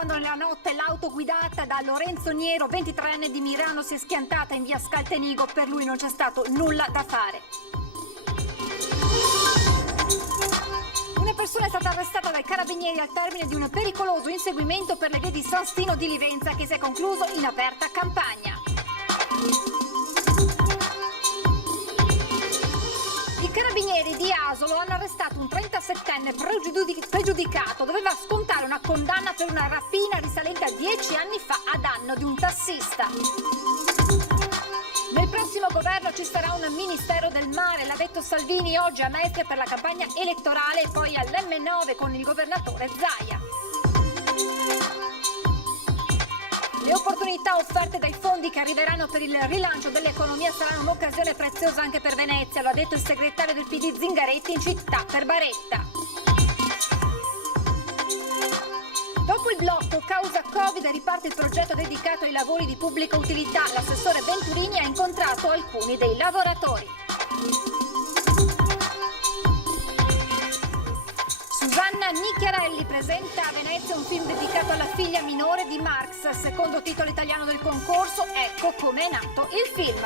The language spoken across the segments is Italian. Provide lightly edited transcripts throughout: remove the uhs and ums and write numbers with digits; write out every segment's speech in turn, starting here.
quando nella notte l'auto guidata da Lorenzo Niero, 23enne di Mirano, si è schiantata in via Scaltenigo. Per lui non c'è stato nulla da fare. Una persona è stata arrestata dai carabinieri al termine di un pericoloso inseguimento per le vie di San Stino di Livenza che si è concluso in aperta campagna. I carabinieri di Asolo hanno arrestato un 37enne pregiudicato. Doveva scontare una condanna per una rapina risalente a 10 anni fa a danno di un tassista. Nel prossimo governo ci sarà un Ministero del Mare, l'ha detto Salvini oggi a Mestre per la campagna elettorale e poi all'M9 con il governatore Zaia. Le opportunità offerte dai fondi che arriveranno per il rilancio dell'economia saranno un'occasione preziosa anche per Venezia, lo ha detto il segretario del PD Zingaretti in città per Baretta. Dopo il blocco causa Covid riparte il progetto dedicato ai lavori di pubblica utilità. L'assessore Venturini ha incontrato alcuni dei lavoratori. Susanna Nicchiarelli presenta a Venezia un film dedicato alla figlia minore di Marx, secondo titolo italiano del concorso. Ecco come è nato il film.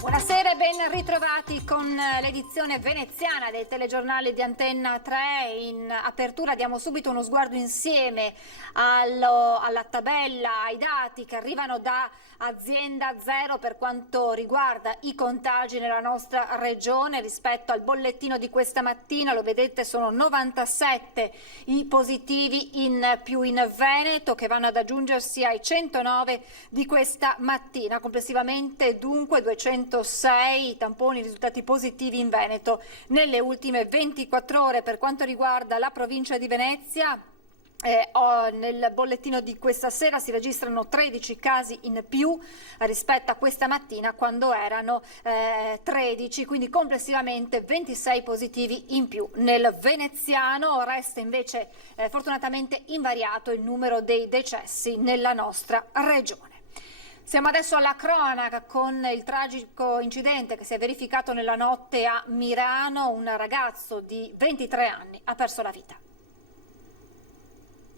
Buonasera e ben ritrovati con l'edizione veneziana dei telegiornali di Antenna 3. In apertura diamo subito uno sguardo insieme alla tabella, ai dati che arrivano da Azienda Zero per quanto riguarda i contagi nella nostra regione rispetto al bollettino di questa mattina. Lo vedete, sono 97 i positivi in più in Veneto, che vanno ad aggiungersi ai 109 di questa mattina. Complessivamente dunque 206 tamponi risultati positivi in Veneto nelle ultime 24 ore. Per quanto riguarda la provincia di Venezia, nel bollettino di questa sera si registrano 13 casi in più rispetto a questa mattina, quando erano 13, quindi complessivamente 26 positivi in più. Nel veneziano resta invece fortunatamente invariato il numero dei decessi nella nostra regione. Siamo adesso alla cronaca con il tragico incidente che si è verificato nella notte a Mirano. Un ragazzo di 23 anni ha perso la vita.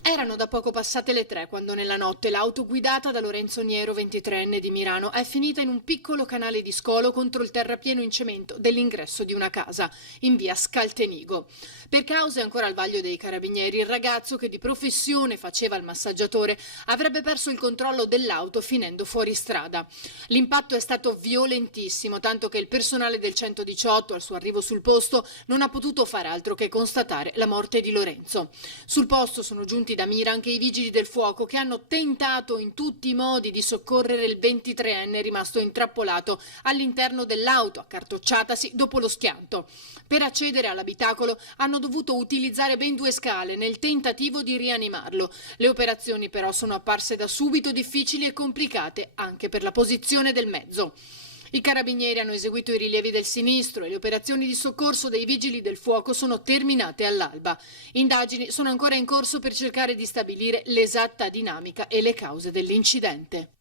Erano da poco passate le 3 quando nella notte l'auto guidata da Lorenzo Niero, 23enne di Mirano, è finita in un piccolo canale di scolo contro il terrapieno in cemento dell'ingresso di una casa in via Scaltenigo. Per cause ancora al vaglio dei carabinieri, il ragazzo, che di professione faceva il massaggiatore, avrebbe perso il controllo dell'auto finendo fuori strada. L'impatto è stato violentissimo, tanto che il personale del 118 al suo arrivo sul posto non ha potuto fare altro che constatare la morte di Lorenzo. Sul posto sono giunti da Mira anche i vigili del fuoco, che hanno tentato in tutti i modi di soccorrere il 23enne rimasto intrappolato all'interno dell'auto, accartocciatasi dopo lo schianto. Per accedere all'abitacolo hanno dovuto utilizzare ben 2 scale nel tentativo di rianimarlo. Le operazioni però sono apparse da subito difficili e complicate anche per la posizione del mezzo. I carabinieri hanno eseguito i rilievi del sinistro e le operazioni di soccorso dei vigili del fuoco sono terminate all'alba. Indagini sono ancora in corso per cercare di stabilire l'esatta dinamica e le cause dell'incidente.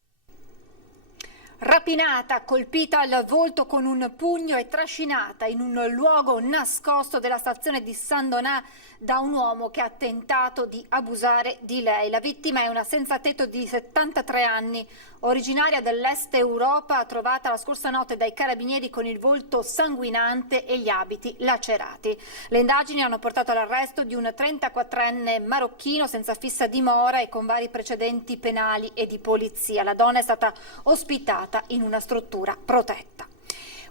Rapinata, colpita al volto con un pugno e trascinata in un luogo nascosto della stazione di San Donà da un uomo che ha tentato di abusare di lei. La vittima è una senzatetto di 73 anni, originaria dell'est Europa, trovata la scorsa notte dai carabinieri con il volto sanguinante e gli abiti lacerati. Le indagini hanno portato all'arresto di un 34enne marocchino senza fissa dimora e con vari precedenti penali e di polizia. La donna è stata ospitata in una struttura protetta.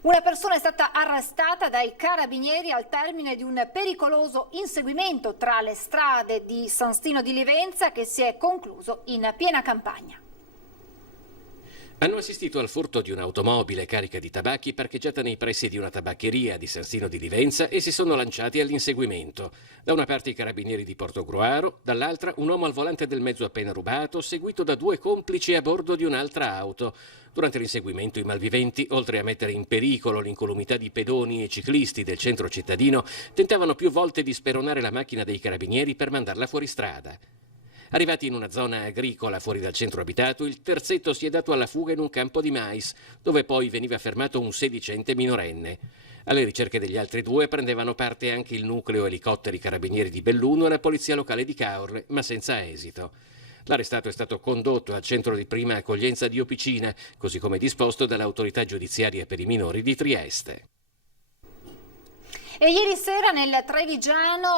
Una persona è stata arrestata dai carabinieri al termine di un pericoloso inseguimento tra le strade di San Stino di Livenza che si è concluso in piena campagna. Hanno assistito al furto di un'automobile carica di tabacchi parcheggiata nei pressi di una tabaccheria di San Stino di Livenza e si sono lanciati all'inseguimento. Da una parte i carabinieri di Portogruaro, dall'altra un uomo al volante del mezzo appena rubato, seguito da 2 complici a bordo di un'altra auto. Durante l'inseguimento i malviventi, oltre a mettere in pericolo l'incolumità di pedoni e ciclisti del centro cittadino, tentavano più volte di speronare la macchina dei carabinieri per mandarla fuori strada. Arrivati in una zona agricola fuori dal centro abitato, il terzetto si è dato alla fuga in un campo di mais, dove poi veniva fermato un sedicente minorenne. Alle ricerche degli altri due prendevano parte anche il nucleo elicotteri carabinieri di Belluno e la polizia locale di Caorle, ma senza esito. L'arrestato è stato condotto al centro di prima accoglienza di Opicina, così come disposto dall'autorità giudiziaria per i minori di Trieste. E ieri sera nel Trevigiano,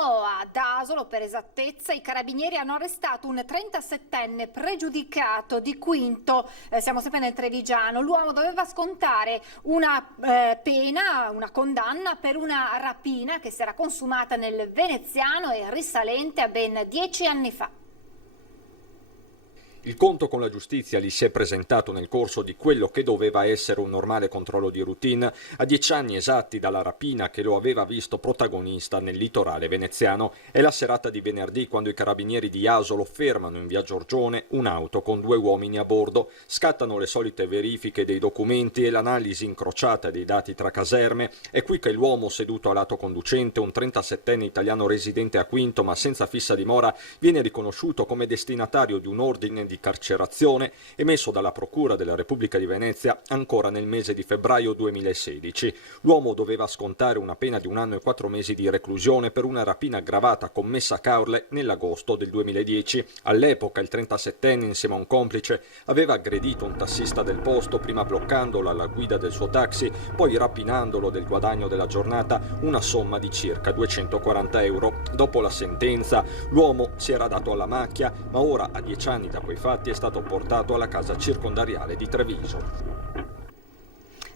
ad Asolo per esattezza, i carabinieri hanno arrestato un 37enne pregiudicato di Quinto, siamo sempre nel Trevigiano. L'uomo doveva scontare una pena, una condanna per una rapina che si era consumata nel Veneziano e risalente a ben 10 anni fa. Il conto con la giustizia gli si è presentato nel corso di quello che doveva essere un normale controllo di routine a 10 anni esatti dalla rapina che lo aveva visto protagonista nel litorale veneziano. È la serata di venerdì quando i carabinieri di Asolo fermano in via Giorgione un'auto con 2 uomini a bordo. Scattano le solite verifiche dei documenti e l'analisi incrociata dei dati tra caserme. È qui che l'uomo seduto a lato conducente, un 37enne italiano residente a Quinto ma senza fissa dimora, viene riconosciuto come destinatario di un ordine di carcerazione emesso dalla Procura della Repubblica di Venezia ancora nel mese di febbraio 2016. L'uomo doveva scontare una pena di 1 anno e 4 mesi di reclusione per una rapina aggravata commessa a Caorle nell'agosto del 2010. All'epoca il 37enne insieme a un complice aveva aggredito un tassista del posto, prima bloccandolo alla guida del suo taxi, poi rapinandolo del guadagno della giornata, una somma di circa 240 euro. Dopo la sentenza l'uomo si era dato alla macchia, ma ora a 10 anni da quei fatti è stato portato alla casa circondariale di Treviso.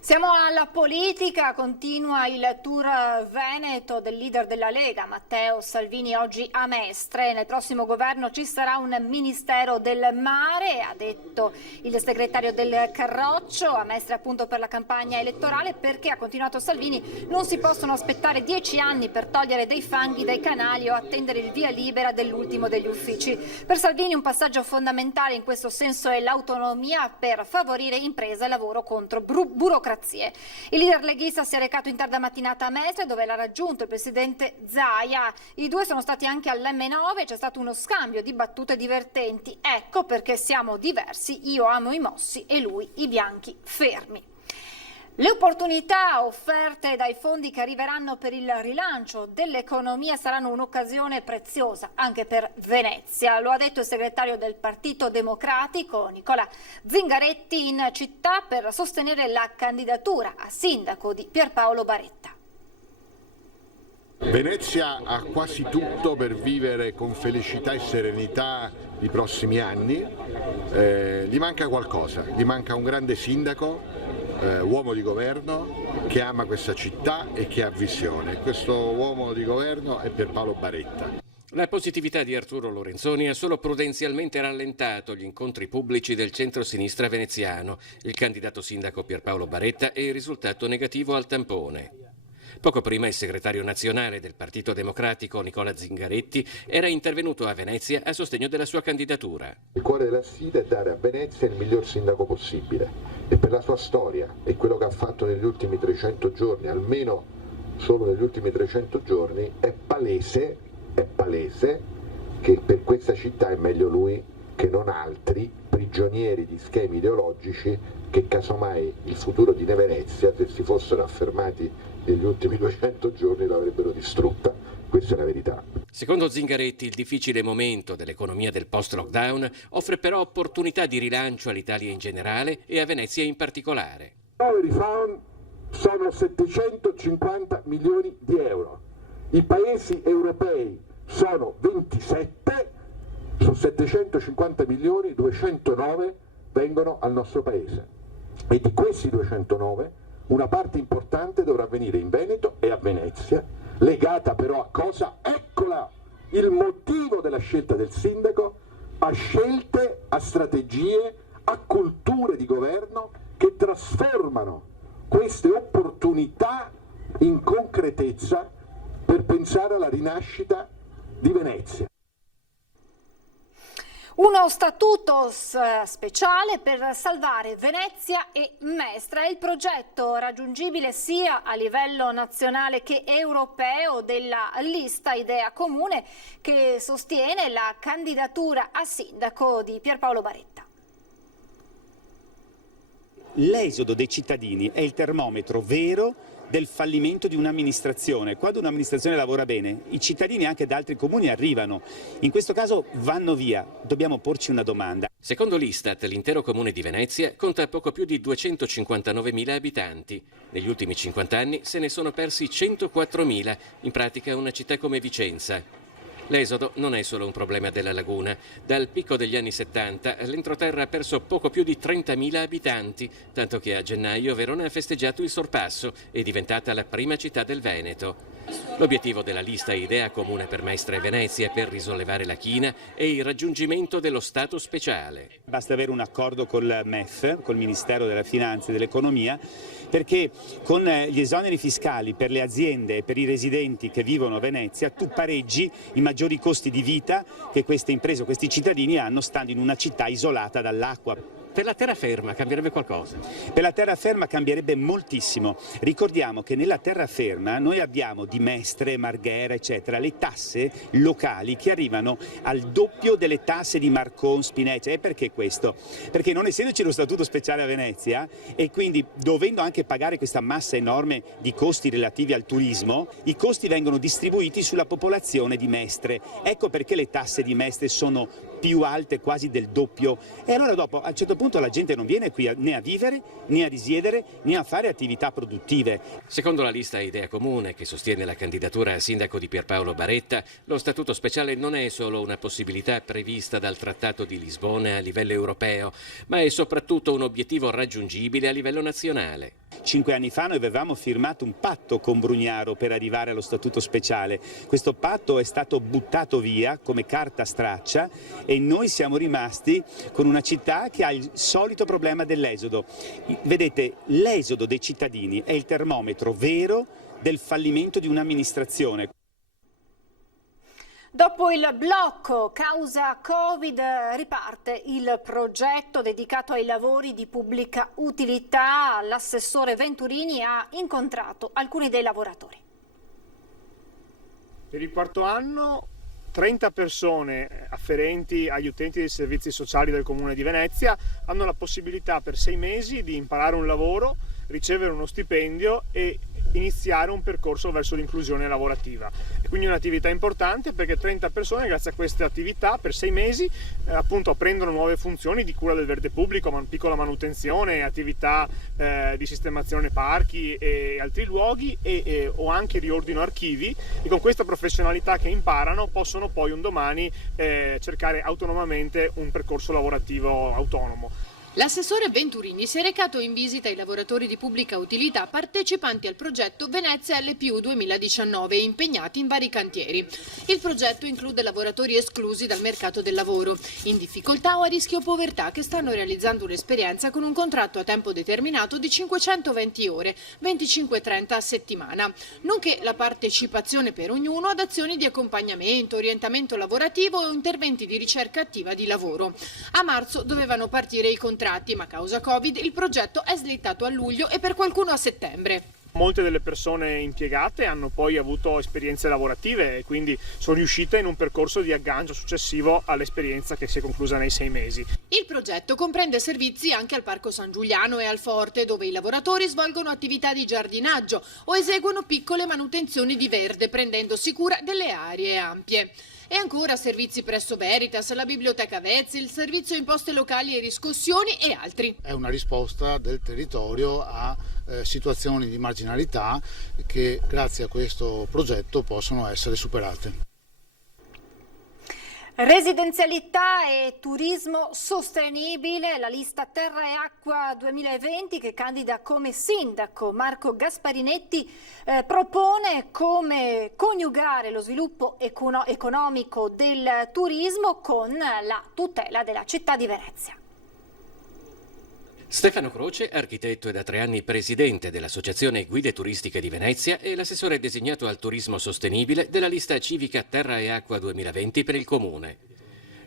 Siamo alla politica, continua il tour veneto del leader della Lega, Matteo Salvini, oggi a Mestre. Nel prossimo governo ci sarà un Ministero del Mare, ha detto il segretario del Carroccio, a Mestre appunto per la campagna elettorale, perché, ha continuato Salvini, non si possono aspettare 10 anni per togliere dei fanghi dai canali o attendere il via libera dell'ultimo degli uffici. Per Salvini un passaggio fondamentale in questo senso è l'autonomia per favorire impresa e lavoro contro burocrazia. Il leader leghista si è recato in tarda mattinata a Mestre, dove l'ha raggiunto il presidente Zaia. I due sono stati anche all'M9 e c'è stato uno scambio di battute divertenti. Ecco perché siamo diversi, io amo i mossi e lui i bianchi fermi. Le opportunità offerte dai fondi che arriveranno per il rilancio dell'economia saranno un'occasione preziosa anche per Venezia. Lo ha detto il segretario del Partito Democratico, Nicola Zingaretti, in città per sostenere la candidatura a sindaco di Pierpaolo Baretta. Venezia ha quasi tutto per vivere con felicità e serenità i prossimi anni. Gli manca qualcosa, gli manca un grande sindaco, uomo di governo che ama questa città e che ha visione. Questo uomo di governo è Pierpaolo Baretta. La positività di Arturo Lorenzoni ha solo prudenzialmente rallentato gli incontri pubblici del centro-sinistra veneziano. Il candidato sindaco Pierpaolo Baretta è il risultato negativo al tampone. Poco prima il segretario nazionale del Partito Democratico, Nicola Zingaretti, era intervenuto a Venezia a sostegno della sua candidatura. Il cuore della sfida è dare a Venezia il miglior sindaco possibile e per la sua storia e quello che ha fatto negli ultimi 300 giorni, almeno solo negli ultimi 300 giorni, è palese che per questa città è meglio lui che non altri prigionieri di schemi ideologici che casomai il futuro di Venezia, se si fossero affermati negli ultimi 200 giorni, l'avrebbero distrutta. Questa è la verità. Secondo Zingaretti, il difficile momento dell'economia del post-lockdown offre però opportunità di rilancio all'Italia in generale e a Venezia in particolare. Il recovery fund sono 750 milioni di euro. I paesi europei sono 27, su 750 milioni 209 vengono al nostro paese. E di questi 209 una parte importante dovrà venire in Veneto e a Venezia, legata però a cosa? Eccola il motivo della scelta del sindaco, a scelte, a strategie, a culture di governo che trasformano queste opportunità in concretezza per pensare alla rinascita di Venezia. Uno statuto speciale per salvare Venezia e Mestre è il progetto raggiungibile sia a livello nazionale che europeo della lista Idea Comune che sostiene la candidatura a sindaco di Pierpaolo Baretta. l'esodo dei cittadini è il termometro vero del fallimento di un'amministrazione. Quando un'amministrazione lavora bene, i cittadini anche da altri comuni arrivano. In questo caso vanno via. Dobbiamo porci una domanda. Secondo l'Istat, l'intero comune di Venezia conta poco più di 259.000 abitanti. Negli ultimi 50 anni se ne sono persi 104.000, in pratica una città come Vicenza. L'esodo non è solo un problema della laguna. Dal picco degli anni 70 l'entroterra ha perso poco più di 30.000 abitanti, tanto che a gennaio Verona ha festeggiato il sorpasso, è diventata la prima città del Veneto. L'obiettivo della lista Idea Comune per Mestre Venezia per risollevare la china è il raggiungimento dello stato speciale. Basta avere un accordo col MEF, col Ministero della Finanza e dell'Economia, perché con gli esoneri fiscali per le aziende e per i residenti che vivono a Venezia tu pareggi i maggiori costi di vita che queste imprese o questi cittadini hanno stando in una città isolata dall'acqua. Per la terraferma cambierebbe qualcosa? Per la terraferma cambierebbe moltissimo. Ricordiamo che nella terraferma noi abbiamo di Mestre, Marghera, eccetera, le tasse locali che arrivano al doppio delle tasse di Marcon, Spinetta. E perché questo? Perché non essendoci lo statuto speciale a Venezia e quindi dovendo anche pagare questa massa enorme di costi relativi al turismo, i costi vengono distribuiti sulla popolazione di Mestre. Ecco perché le tasse di Mestre sono più alte, quasi del doppio. E allora dopo, a un certo punto la gente non viene qui né a vivere, né a risiedere, né a fare attività produttive. Secondo la lista Idea Comune, che sostiene la candidatura a sindaco di Pierpaolo Baretta, lo statuto speciale non è solo una possibilità prevista dal Trattato di Lisbona a livello europeo, ma è soprattutto un obiettivo raggiungibile a livello nazionale. 5 anni fa noi avevamo firmato un patto con Brugnaro per arrivare allo statuto speciale. Questo patto è stato buttato via come carta straccia e noi siamo rimasti con una città che ha il solito problema dell'esodo. Vedete, l'esodo dei cittadini è il termometro vero del fallimento di un'amministrazione. Dopo il blocco causa Covid riparte il progetto dedicato ai lavori di pubblica utilità. L'assessore Venturini ha incontrato alcuni dei lavoratori. Per il quarto anno 30 persone afferenti agli utenti dei servizi sociali del Comune di Venezia hanno la possibilità per 6 mesi di imparare un lavoro, ricevere uno stipendio e iniziare un percorso verso l'inclusione lavorativa. E quindi un'attività importante perché 30 persone grazie a queste attività per 6 mesi appunto apprendono nuove funzioni di cura del verde pubblico, piccola manutenzione, attività di sistemazione parchi e altri luoghi o anche riordino archivi, e con questa professionalità che imparano possono poi un domani cercare autonomamente un percorso lavorativo autonomo. L'assessore Venturini si è recato in visita ai lavoratori di pubblica utilità partecipanti al progetto Venezia LPU 2019 e impegnati in vari cantieri. Il progetto include lavoratori esclusi dal mercato del lavoro, in difficoltà o a rischio povertà, che stanno realizzando un'esperienza con un contratto a tempo determinato di 520 ore, 25-30 a settimana, nonché la partecipazione per ognuno ad azioni di accompagnamento, orientamento lavorativo o interventi di ricerca attiva di lavoro. A marzo dovevano partire i contratti, ma a causa Covid il progetto è slittato a luglio e per qualcuno a settembre. Molte delle persone impiegate hanno poi avuto esperienze lavorative e quindi sono riuscite in un percorso di aggancio successivo all'esperienza che si è conclusa nei 6 mesi. Il progetto comprende servizi anche al Parco San Giuliano e al Forte, dove i lavoratori svolgono attività di giardinaggio o eseguono piccole manutenzioni di verde, prendendosi cura delle aree ampie. E ancora servizi presso Veritas, la Biblioteca Vezzi, il servizio imposte locali e riscossioni e altri. È una risposta del territorio a situazioni di marginalità che grazie a questo progetto possono essere superate. Residenzialità e turismo sostenibile, la lista Terra e Acqua 2020 che candida come sindaco Marco Gasparinetti propone come coniugare lo sviluppo economico del turismo con la tutela della città di Venezia. Stefano Croce, architetto e da 3 anni presidente dell'Associazione Guide Turistiche di Venezia, è l'assessore designato al turismo sostenibile della lista civica Terra e Acqua 2020 per il Comune.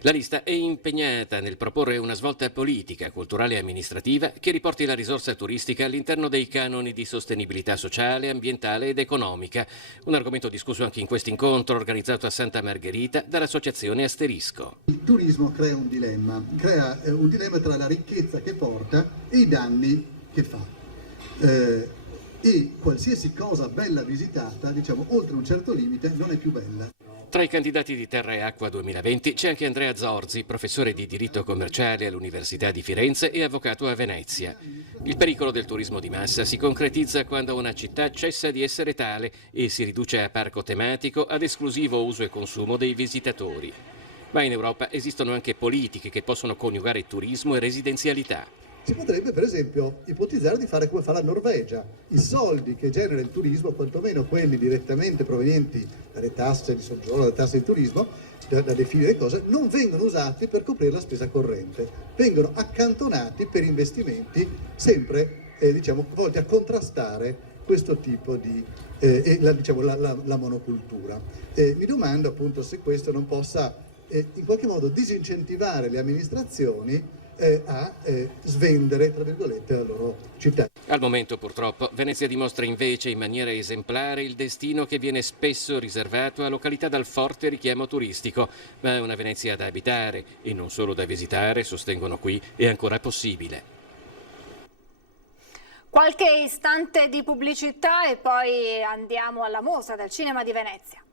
La lista è impegnata nel proporre una svolta politica, culturale e amministrativa che riporti la risorsa turistica all'interno dei canoni di sostenibilità sociale, ambientale ed economica, un argomento discusso anche in questo incontro organizzato a Santa Margherita dall'associazione Asterisco. Il turismo crea un dilemma tra la ricchezza che porta e i danni che fa. E qualsiasi cosa bella visitata, diciamo, oltre un certo limite non è più bella. Tra i candidati di Terra e Acqua 2020 c'è anche Andrea Zorzi, professore di diritto commerciale all'Università di Firenze e avvocato a Venezia. Il pericolo del turismo di massa si concretizza quando una città cessa di essere tale e si riduce a parco tematico ad esclusivo uso e consumo dei visitatori. Ma in Europa esistono anche politiche che possono coniugare turismo e residenzialità. Si potrebbe per esempio ipotizzare di fare come fa la Norvegia. I soldi che genera il turismo, quantomeno quelli direttamente provenienti dalle tasse di soggiorno, dalle tasse di turismo, da definire cose, non vengono usati per coprire la spesa corrente, vengono accantonati per investimenti sempre volti a contrastare questo tipo di la monocultura. Mi domando appunto se questo non possa in qualche modo disincentivare le amministrazioni a svendere, tra virgolette, la loro città. Al momento, purtroppo, Venezia dimostra invece in maniera esemplare il destino che viene spesso riservato a località dal forte richiamo turistico, ma è una Venezia da abitare e non solo da visitare, sostengono qui, è ancora possibile. Qualche istante di pubblicità e poi andiamo alla mostra del cinema di Venezia.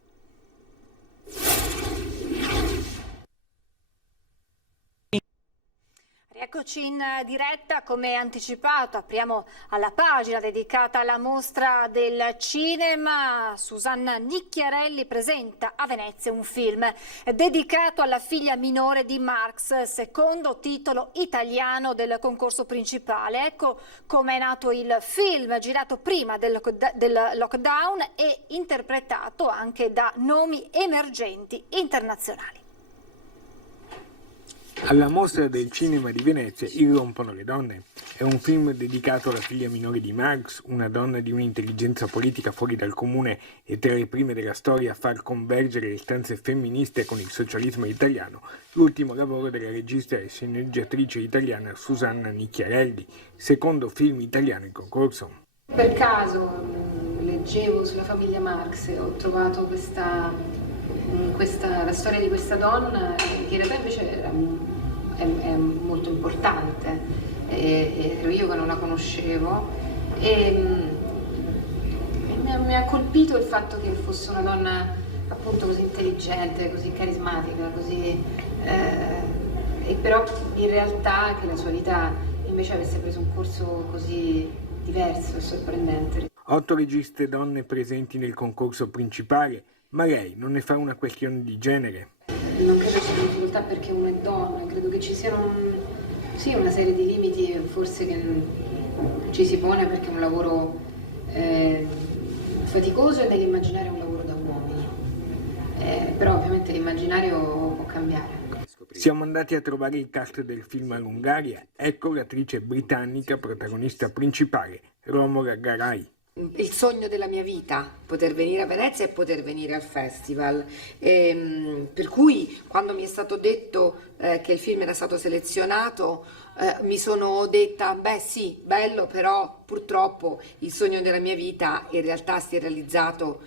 Eccoci in diretta, come anticipato, apriamo alla pagina dedicata alla mostra del cinema. Susanna Nicchiarelli presenta a Venezia un film dedicato alla figlia minore di Marx, secondo titolo italiano del concorso principale. Ecco come è nato il film, girato prima del lockdown e interpretato anche da nomi emergenti internazionali. Alla mostra del cinema di Venezia Irrompono le donne è un film dedicato alla figlia minore di Marx, una donna di un'intelligenza politica fuori dal comune e tra le prime della storia a far convergere le istanze femministe con il socialismo italiano, l'ultimo lavoro della regista e sceneggiatrice italiana Susanna Nicchiarelli, secondo film italiano in concorso. Per caso leggevo sulla famiglia Marx e ho trovato la storia di questa donna che in realtà invece è molto importante, ero io che non la conoscevo e mi ha colpito il fatto che fosse una donna appunto così intelligente, così carismatica, e però in realtà che la sua vita invece avesse preso un corso così diverso e sorprendente. 8 registe donne presenti nel concorso principale, ma lei non ne fa una questione di genere. Non credo sia una difficoltà perché uno è donna, credo che ci siano una serie di limiti forse che ci si pone perché è un lavoro faticoso e nell'immaginario è un lavoro da uomini, però ovviamente l'immaginario può cambiare. Siamo andati a trovare il cast del film all'Ungaria, ecco l'attrice britannica protagonista principale, Romola Garai. Il sogno della mia vita, poter venire a Venezia e poter venire al festival, per cui quando mi è stato detto che il film era stato selezionato mi sono detta beh sì, bello, però purtroppo il sogno della mia vita in realtà si è realizzato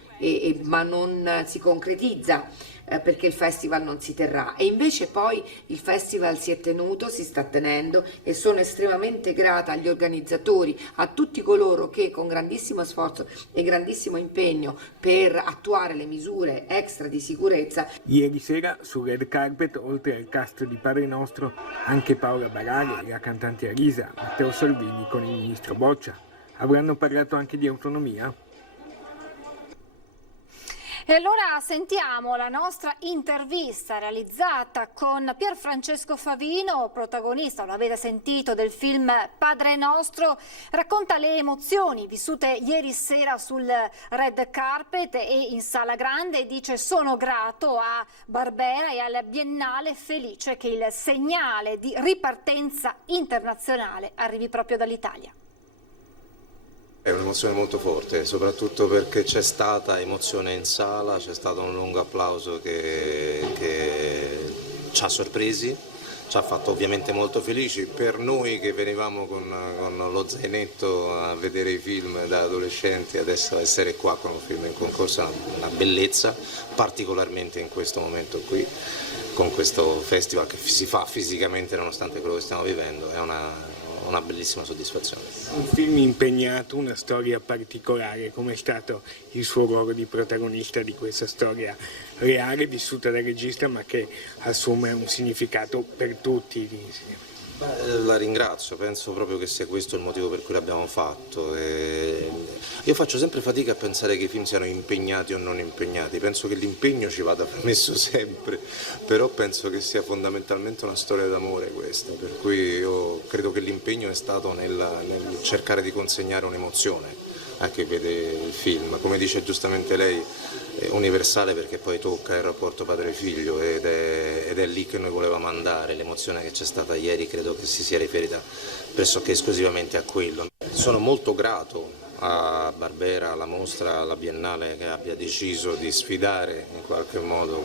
ma non si concretizza perché il festival non si terrà, e invece poi il festival si è tenuto, si sta tenendo e sono estremamente grata agli organizzatori, a tutti coloro che con grandissimo sforzo e grandissimo impegno per attuare le misure extra di sicurezza. Ieri sera sul red carpet, oltre al cast di Padre Nostro, anche Paola Baraglia, la cantante Arisa, Matteo Salvini con il ministro Boccia. Avranno parlato anche di autonomia? E allora sentiamo la nostra intervista realizzata con Pierfrancesco Favino, protagonista, lo avete sentito, del film Padre Nostro. Racconta le emozioni vissute ieri sera sul red carpet e in sala grande e dice: sono grato a Barbera e alla Biennale, felice che il segnale di ripartenza internazionale arrivi proprio dall'Italia. È un'emozione molto forte, soprattutto perché c'è stata emozione in sala, c'è stato un lungo applauso che ci ha sorpresi, ci ha fatto ovviamente molto felici. Per noi che venivamo con lo zainetto a vedere i film da adolescenti, adesso essere qua con un film in concorso è una bellezza, particolarmente in questo momento qui, con questo festival che si fa fisicamente nonostante quello che stiamo vivendo, è una bellissima soddisfazione. Un film impegnato, una storia particolare, come è stato il suo ruolo di protagonista di questa storia reale, vissuta dal regista, ma che assume un significato per tutti. La ringrazio, penso proprio che sia questo il motivo per cui l'abbiamo fatto. Io faccio sempre fatica a pensare che i film siano impegnati o non impegnati, penso che l'impegno ci vada permesso sempre, però penso che sia fondamentalmente una storia d'amore questa, per cui io credo che l'impegno è stato nel cercare di consegnare un'emozione a chi vede il film, come dice giustamente lei, è universale perché poi tocca il rapporto padre-figlio ed è lì che noi volevamo andare. L'emozione che c'è stata ieri credo che si sia riferita pressoché esclusivamente a quello. Sono molto grato a Barbera, alla mostra, alla Biennale, che abbia deciso di sfidare in qualche modo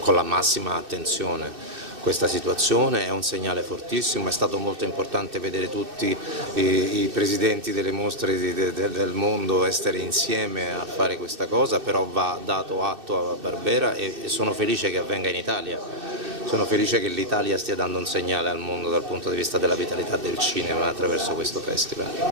con la massima attenzione questa situazione. È un segnale fortissimo, è stato molto importante vedere tutti i presidenti delle mostre del mondo essere insieme a fare questa cosa, però va dato atto a Barbera e sono felice che avvenga in Italia. Sono felice che l'Italia stia dando un segnale al mondo dal punto di vista della vitalità del cinema attraverso questo festival.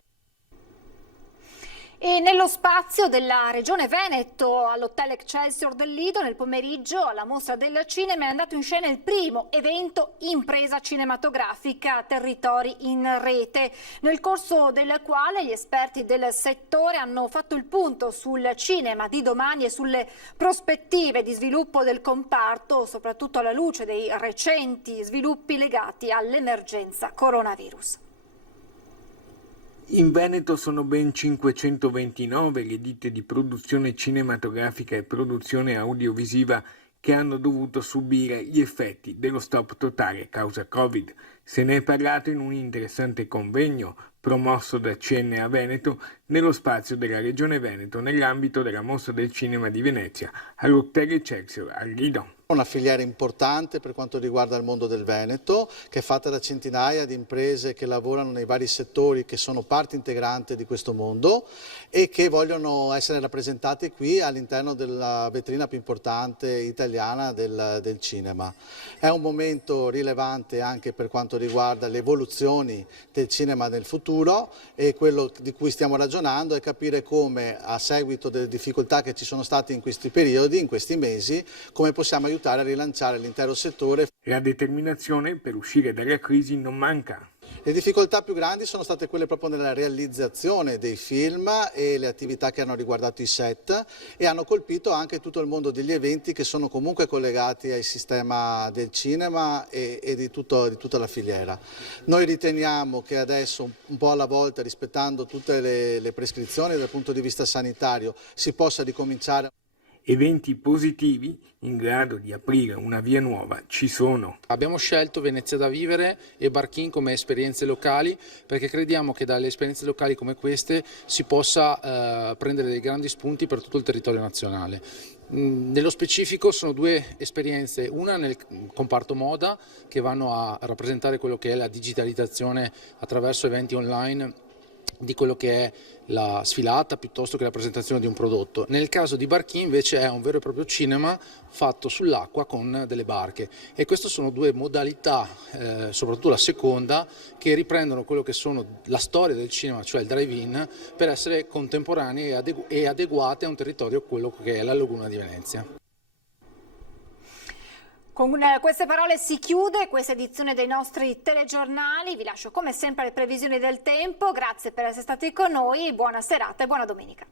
E nello spazio della Regione Veneto, all'Hotel Excelsior del Lido, nel pomeriggio alla Mostra del Cinema è andato in scena il primo evento Impresa Cinematografica Territori in Rete, nel corso del quale gli esperti del settore hanno fatto il punto sul cinema di domani e sulle prospettive di sviluppo del comparto, soprattutto alla luce dei recenti sviluppi legati all'emergenza coronavirus. In Veneto sono ben 529 le ditte di produzione cinematografica e produzione audiovisiva che hanno dovuto subire gli effetti dello stop totale causa Covid. Se ne è parlato in un interessante convegno promosso da CNA Veneto nello spazio della Regione Veneto nell'ambito della Mostra del Cinema di Venezia all'Hotel Excelsior al Lido. Una filiera importante per quanto riguarda il mondo del Veneto, che è fatta da centinaia di imprese che lavorano nei vari settori che sono parte integrante di questo mondo e che vogliono essere rappresentate qui all'interno della vetrina più importante italiana del cinema. È un momento rilevante anche per quanto riguarda le evoluzioni del cinema nel futuro e quello di cui stiamo ragionando è capire come, a seguito delle difficoltà che ci sono state in questi periodi, in questi mesi, come possiamo aiutare a rilanciare l'intero settore. La determinazione per uscire dalla crisi non manca. Le difficoltà più grandi sono state quelle proprio nella realizzazione dei film e le attività che hanno riguardato i set e hanno colpito anche tutto il mondo degli eventi che sono comunque collegati al sistema del cinema e di tutta la filiera. Noi riteniamo che adesso, un po' alla volta, rispettando tutte le prescrizioni dal punto di vista sanitario, si possa ricominciare. Eventi positivi in grado di aprire una via nuova ci sono. Abbiamo scelto Venezia da vivere e Barchin come esperienze locali perché crediamo che dalle esperienze locali come queste si possa prendere dei grandi spunti per tutto il territorio nazionale. Nello specifico sono due esperienze, una nel comparto moda che vanno a rappresentare quello che è la digitalizzazione attraverso eventi online di quello che è la sfilata piuttosto che la presentazione di un prodotto. Nel caso di Barchin invece è un vero e proprio cinema fatto sull'acqua con delle barche e queste sono due modalità, soprattutto la seconda, che riprendono quello che sono la storia del cinema, cioè il drive-in, per essere contemporanee e adeguate a un territorio quello che è la Laguna di Venezia. Con queste parole si chiude questa edizione dei nostri telegiornali. Vi lascio come sempre le previsioni del tempo. Grazie per essere stati con noi. Buona serata e buona domenica.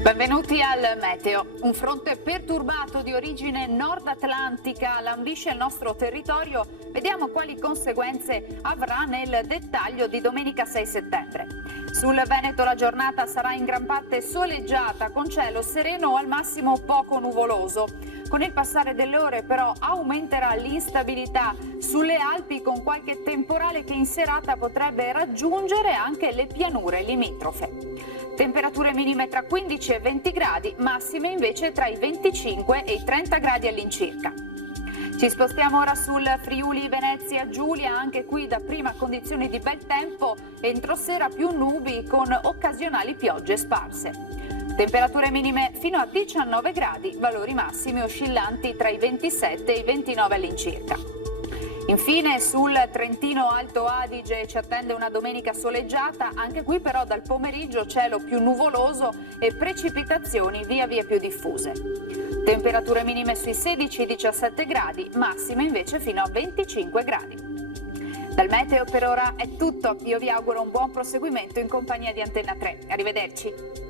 Benvenuti al Meteo. Un fronte perturbato di origine nord-atlantica lambisce il nostro territorio. Vediamo quali conseguenze avrà nel dettaglio di domenica 6 settembre. Sul Veneto la giornata sarà in gran parte soleggiata, con cielo sereno o al massimo poco nuvoloso. Con il passare delle ore però aumenterà l'instabilità sulle Alpi con qualche temporale che in serata potrebbe raggiungere anche le pianure limitrofe. Temperature minime tra 15 e 20 gradi, massime invece tra i 25 e i 30 gradi all'incirca. Ci spostiamo ora sul Friuli Venezia Giulia, anche qui da prima condizioni di bel tempo, entro sera più nubi con occasionali piogge sparse. Temperature minime fino a 19 gradi, valori massimi oscillanti tra i 27 e i 29 all'incirca. Infine sul Trentino Alto Adige ci attende una domenica soleggiata, anche qui però dal pomeriggio cielo più nuvoloso e precipitazioni via via più diffuse. Temperature minime sui 16-17 gradi, massime invece fino a 25 gradi. Dal meteo per ora è tutto, io vi auguro un buon proseguimento in compagnia di Antenna 3. Arrivederci.